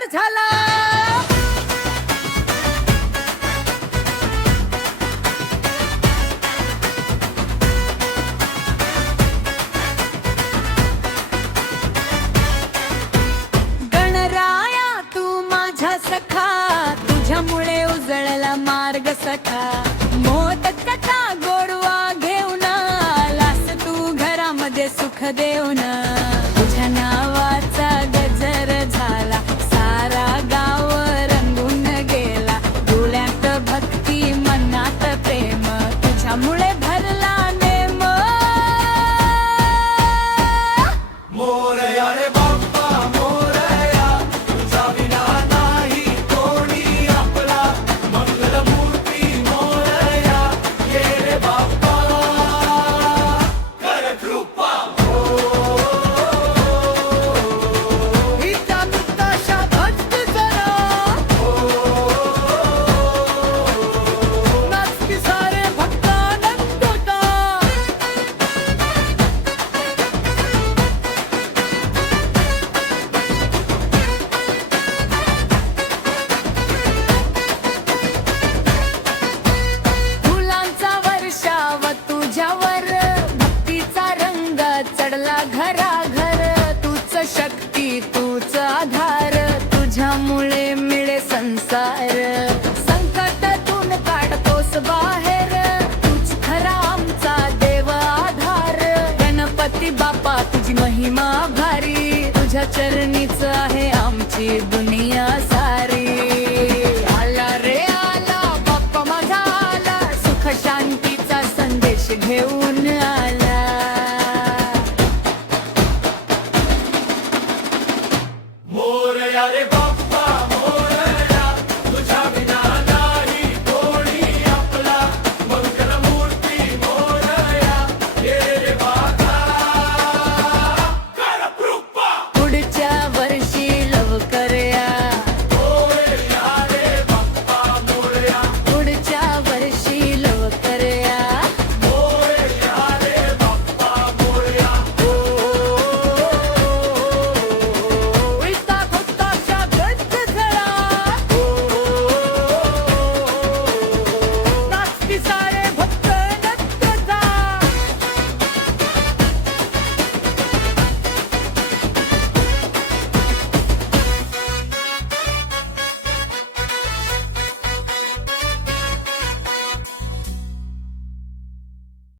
गजर झाला. गणराया तू माझा सखा, तुझ्यामुळे उजळला मार्ग सखा. मोदकाचा गोडवा घेऊन आलास तू घरामध्ये सुख देऊन. तुझ्या नावाचा गजर झाला, सारा गाव रंगून गेला. डोळ्यात भक्ती मनात प्रेम, तुझ्यामुळे भरला नेम. मोरया रे बाप्पा मोरया, तुझा विना नाही कोणी आपला. मंगलमूर्ती मोरया, ये रे बाप्पा कर कृपा. हिचा मुक्ताशा भक्त जरा, नाचती सारे भक्तानंद होता. फुलांचा वर्षाव तुझ्यावर, भक्तीचा रंग चढला घराघर. तूच शक्ती तूच आधार, तुझ्यामुळे मिळे संसार. संकटातून काढतोस बाहेर, तूच खरा आमचा देव आधार. गणपती बाप्पा तुझी महिमा भारी, तुझ्या चरणीच आहे आमची दुनिया